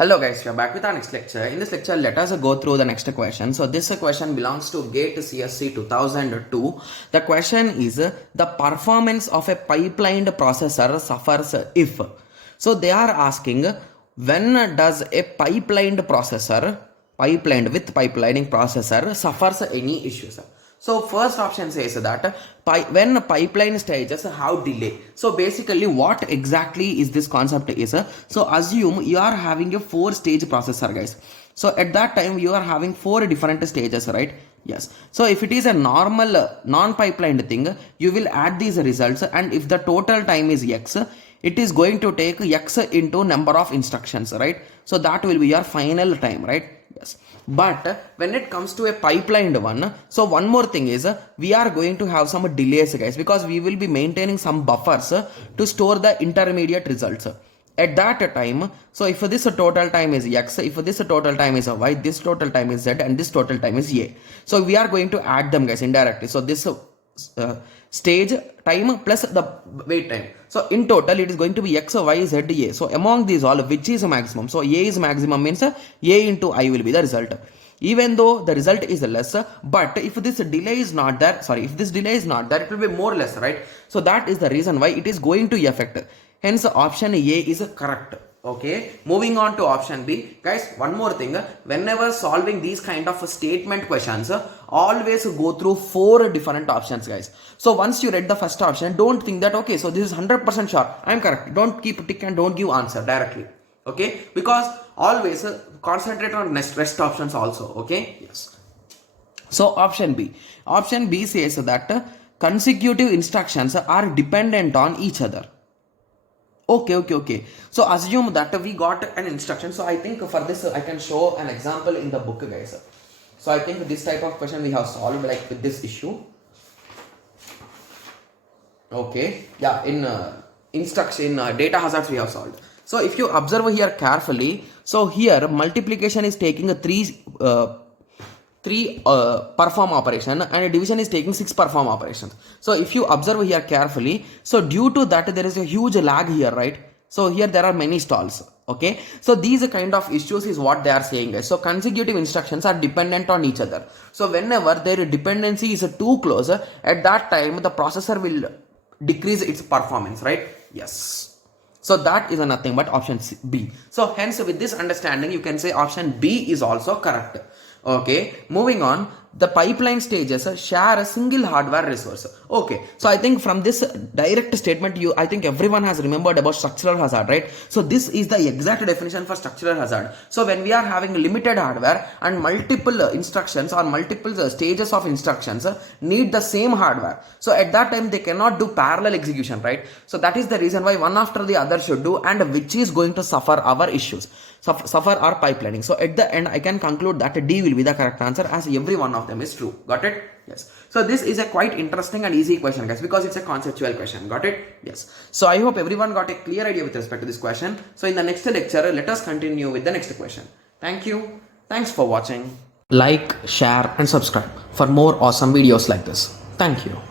Hello guys, we are back with our next lecture. In this lecture, let us go through the next question. So this question belongs to GATE CSC 2002. The question is the performance of a pipelined processor suffers if. So they are asking when does a pipelined pipelining processor suffers any issues. So first option says that when pipeline stages have delay. So basically what exactly is this concept is, so assume you are having a 4-stage processor guys. So at that time you are having 4 different stages, right? Yes. So if it is a normal non-pipelined thing, you will add these results, and if the total time is x, it is going to take x into number of instructions, right? So that will be your final time, right? Yes. But when it comes to a pipelined one, so one more thing is we are going to have some delays guys, because we will be maintaining some buffers to store the intermediate results at that time. So if this total time is x, if this total time is y, this total time is z, and this total time is a, so we are going to add them guys indirectly. So this stage time plus the wait time, so in total it is going to be x, y, z, a. So among these all, which is maximum? So a is maximum means a into I will be the result, even though the result is less. But if this delay is not there, if this delay is not there, it will be more less, right? So that is the reason why it is going to affect. Hence option A is correct. Okay, moving on to option B. Guys, one more thing, whenever solving these kind of statement questions, always go through 4 different options guys. So once you read the first option, don't think that okay, so this is 100% sure I am correct. Don't keep tick and don't give answer directly. Okay, because always concentrate on rest options also. Okay, yes. So option B says that consecutive instructions are dependent on each other. Okay. So assume that we got an instruction. So I think for this I can show an example in the book guys. So I think this type of question we have solved like with this issue. Okay, yeah, in instruction data hazards we have solved. So if you observe here carefully, so here multiplication is taking a 3 perform operation, and division is taking 6 perform operations. So if you observe here carefully, so due to that there is a huge lag here, right? So here there are many stalls. Okay, so these kind of issues is what they are saying guys. So consecutive instructions are dependent on each other. So whenever their dependency is too close, at that time the processor will decrease its performance, right? Yes. So that is nothing but option B. So hence with this understanding you can say option B is also correct. Okay, moving on, the pipeline stages share a single hardware resource. Okay, so I think from this direct statement I think everyone has remembered about structural hazard, right? So this is the exact definition for structural hazard. So when we are having limited hardware and multiple instructions or multiple stages of instructions need the same hardware, so at that time they cannot do parallel execution, right? So that is the reason why one after the other should do, and which is going to suffer our issues, suffer our pipelining. So at the end I can conclude that D will be the correct answer, as every one of them is true. Got it? Yes. So this is a quite interesting and easy question guys, because it's a conceptual question. Got it? Yes. So I hope everyone got a clear idea with respect to this question. So in the next lecture, let us continue with the next question. Thank you. Thanks for watching. Like, share and subscribe for more awesome videos like this. Thank you.